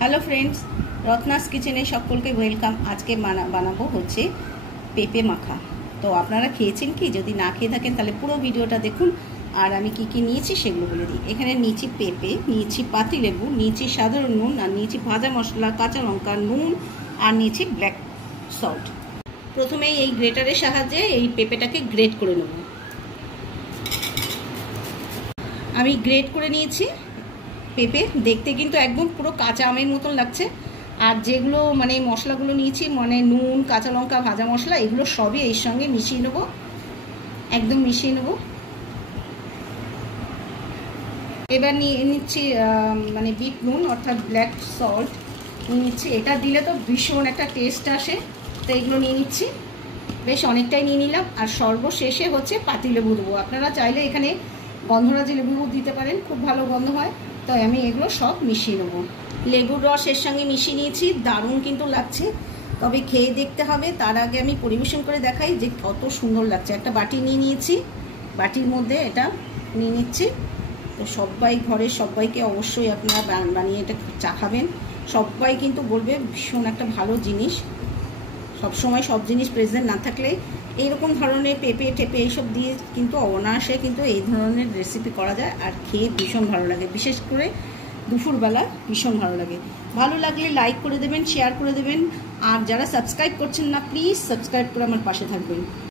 Hello friends, Ratna's কিচেনে সকলকে welcome. আজকে বানাবো হচ্ছে পেঁপে মাখা। তো আপনারা খেয়েছেন কি? যদি না খেয়ে থাকেন তাহলে পুরো ভিডিওটা দেখুন। আর আমি কি কি নিয়েছি সেগুলো বলে দিই। এখানে নিয়েছি পেঁপে, নিয়েছি পাতিলেবু, নিয়েছি সাধারণ নুন, আর নিয়েছি ভাজা মশলা, কাঁচা লঙ্কা, নুন, আর নিয়েছি ব্ল্যাক সল্ট। প্রথমেই এই গ্রেটারের সাহায্যে এই পেঁপেটাকে গ্রেট করে নেব। আমি গ্রেট করে নিয়েছি পেঁপে। দেখতে কিন্তু একদম পুরো কাঁচা আমের মতন লাগছে। আর যেগুলো মানে মশলাগুলো নিয়েছি, মানে নুন, কাঁচা লঙ্কা, ভাজা মশলা, এগুলো সবই এর সঙ্গে মিশিয়ে নেবো, একদম মিশিয়ে নেবো। এবার নিয়ে নিচ্ছি মানে বিট নুন অর্থাৎ ব্ল্যাক সল্ট নিয়ে নিচ্ছি। এটা দিলে তো ভীষণ একটা টেস্ট আসে, তো এগুলো নিয়ে নিচ্ছি। বেশ অনেকটাই নিয়ে নিলাম। আর সর্বশেষে হচ্ছে পাতিলেবু দেবো। আপনারা চাইলে এখানে গন্ধরাজি লেবু দিতে পারেন, খুব ভালো গন্ধ হয়। তাই আমি এগুলো সব মিশিয়ে নেবো। লেবুর রস এর সঙ্গে মিশিয়ে নিয়েছি, দারুণ কিন্তু লাগছে। তবে খেয়ে দেখতে হবে, তার আগে আমি পরিবেশন করে দেখাই যে কত সুন্দর লাগছে। একটা বাটি নিয়ে নিয়েছি, বাটির মধ্যে এটা নিয়ে নিচ্ছি। তো সবাই, ঘরের সবাইকে অবশ্যই আপনারা বানিয়ে এটা চা খাবেন। সবাই কিন্তু বলবে ভীষণ একটা ভালো জিনিস। সবসময় সব জিনিস প্রেজেন্ট না থাকলে এইরকম ধরনের পেঁপে টেপে এইসব দিয়ে কিন্তু অনায়াসে কিন্তু এই ধরনের রেসিপি করা যায়। আর খেয়ে ভীষণ ভালো লাগে, বিশেষ করে দুপুরবেলা ভীষণ ভালো লাগে। ভালো লাগলে লাইক করে দেবেন, শেয়ার করে দেবেন। আর যারা সাবস্ক্রাইব করছেন না, প্লিজ সাবস্ক্রাইব করে আমার পাশে থাকবেন।